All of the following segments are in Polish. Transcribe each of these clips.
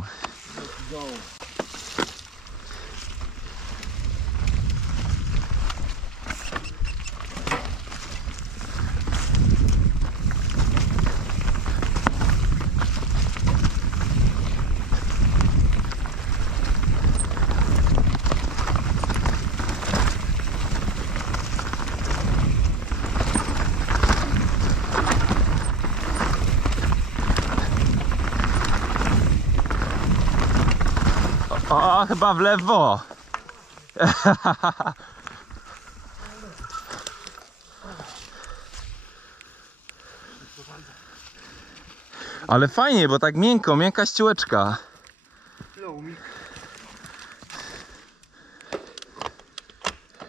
Let's go. Chyba w lewo. Ale fajnie, bo tak miękko, miękka ściółeczka.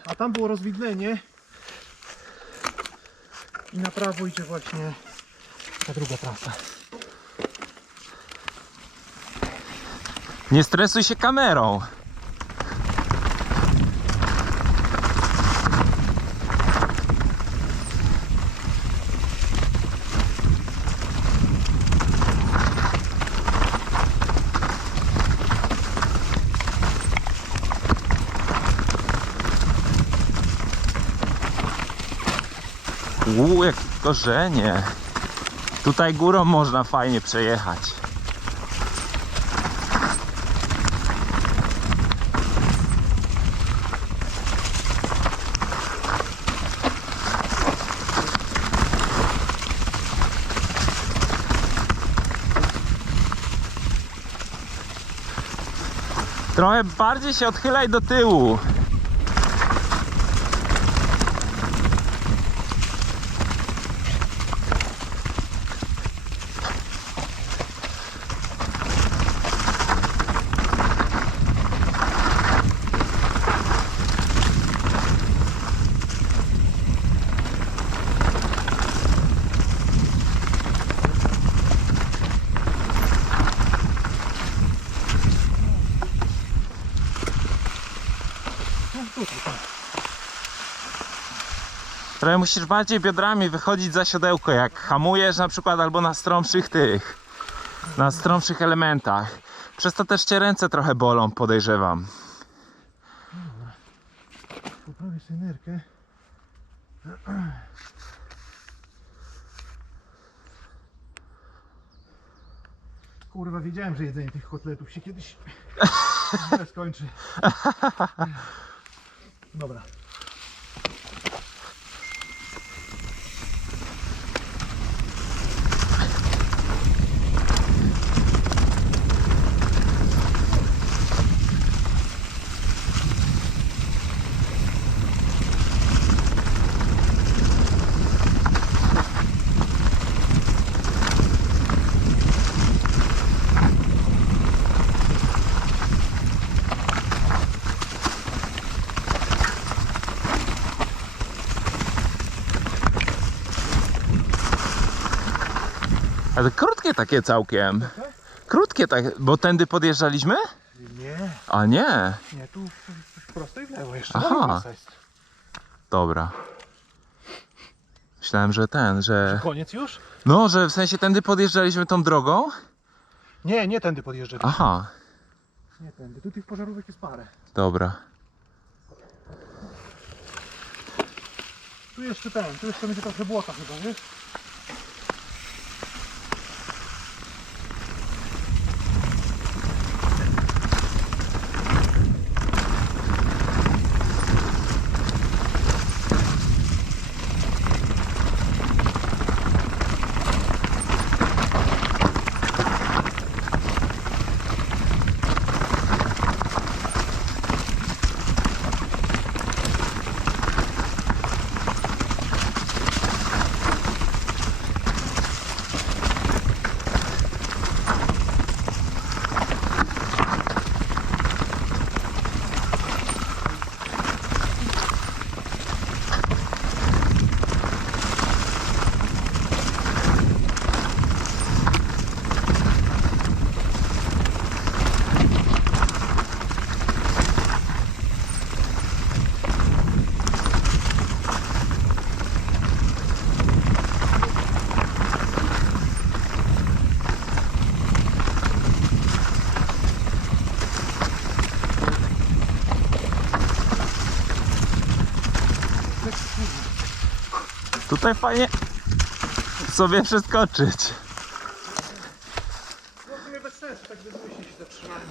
A tam było rozwidlenie. I na prawo idzie właśnie ta druga trasa. Nie stresuj się kamerą. Uuu, jakie korzenie. Tutaj górą można fajnie przejechać. Trochę bardziej się odchylaj do tyłu. Trochę musisz bardziej biodrami wychodzić za siodełko, jak hamujesz na przykład albo na stromszych tych, na stromszych elementach. Przez to też cię ręce trochę bolą, podejrzewam. Poprawię sobie nerkę. Kurwa, wiedziałem, że jedzenie tych kotletów się kiedyś źle skończy. Dobra. Ale krótkie takie całkiem. Krótkie tak, bo tędy podjeżdżaliśmy? Nie, A nie. nie, tu prosto i w lewo jeszcze. Aha. Dobra. Myślałem, że ten, że... Koniec już? No, że w sensie tędy podjeżdżaliśmy tą drogą? Nie, nie tędy podjeżdżę. Aha, Nie tędy, tu tych pożarówek jest parę. dobra. Tu jeszcze ten, tu jeszcze będzie trochę błota chyba, wiesz? Tutaj fajnie sobie przeskoczyć. No bez sensu, tak się zatrzymamy.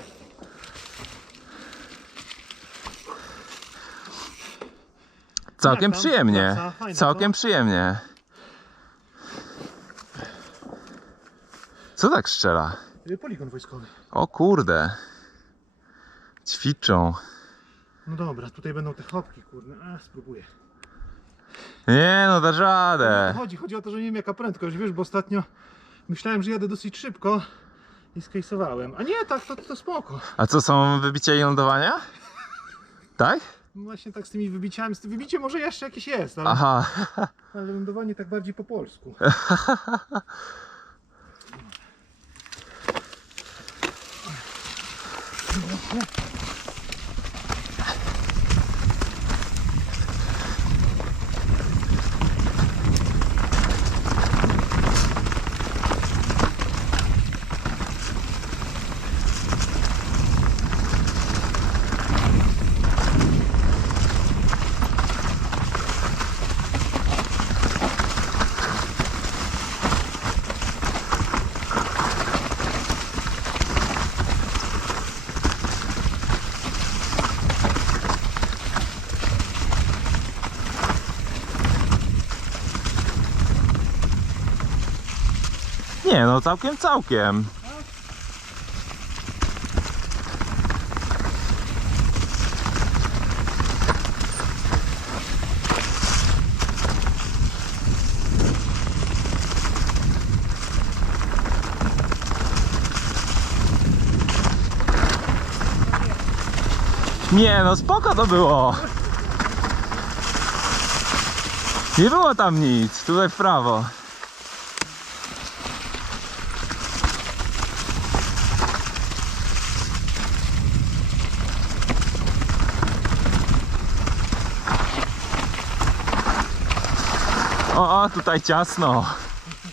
Całkiem tam? przyjemnie. Praca? Fajna, Całkiem co? przyjemnie. Co tak strzela? Y, Poligon wojskowy. O kurde. Ćwiczą. No dobra, tutaj będą te chopki, kurde. A, spróbuję. Nie no, dasz radę. Chodzi, chodzi o to, że nie wiem jaka prędkość, wiesz, bo ostatnio myślałem, że jadę dosyć szybko i skejsowałem. A nie, tak, to, to spoko. A co, są wybicia i lądowania? Tak? No Właśnie tak z tymi wybiciami, z tym wybicie może jeszcze jakieś jest, ale, Aha. ale lądowanie tak bardziej po polsku. Nie no, całkiem, całkiem. Nie no, spoko to było. Nie było tam nic, tutaj w prawo. Tutaj ciasno.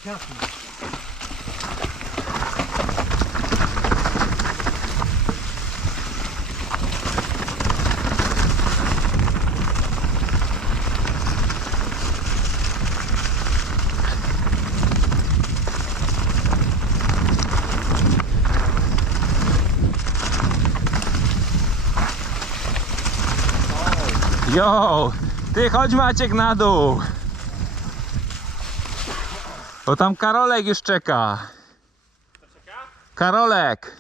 Jasne. Jo, ty chodź Maciek na dół. Bo tam Karolek już czeka. Karolek.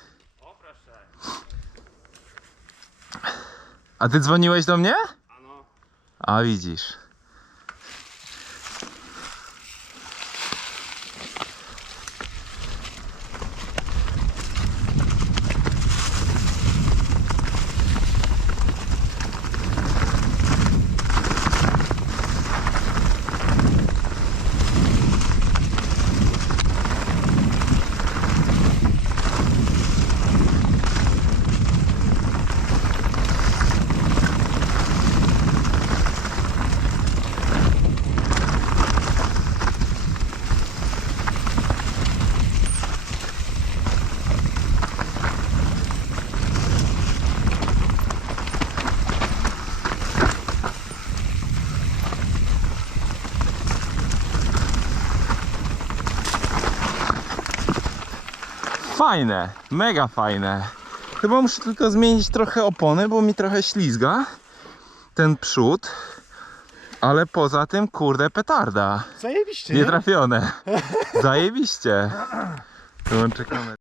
A ty dzwoniłeś do mnie? A widzisz. Fajne, mega fajne. Chyba muszę tylko zmienić trochę opony, bo mi trochę ślizga ten przód. Ale poza tym, kurde, petarda. Zajebiście, Nie nie? trafione. Zajebiście. Wyłączę kamerę.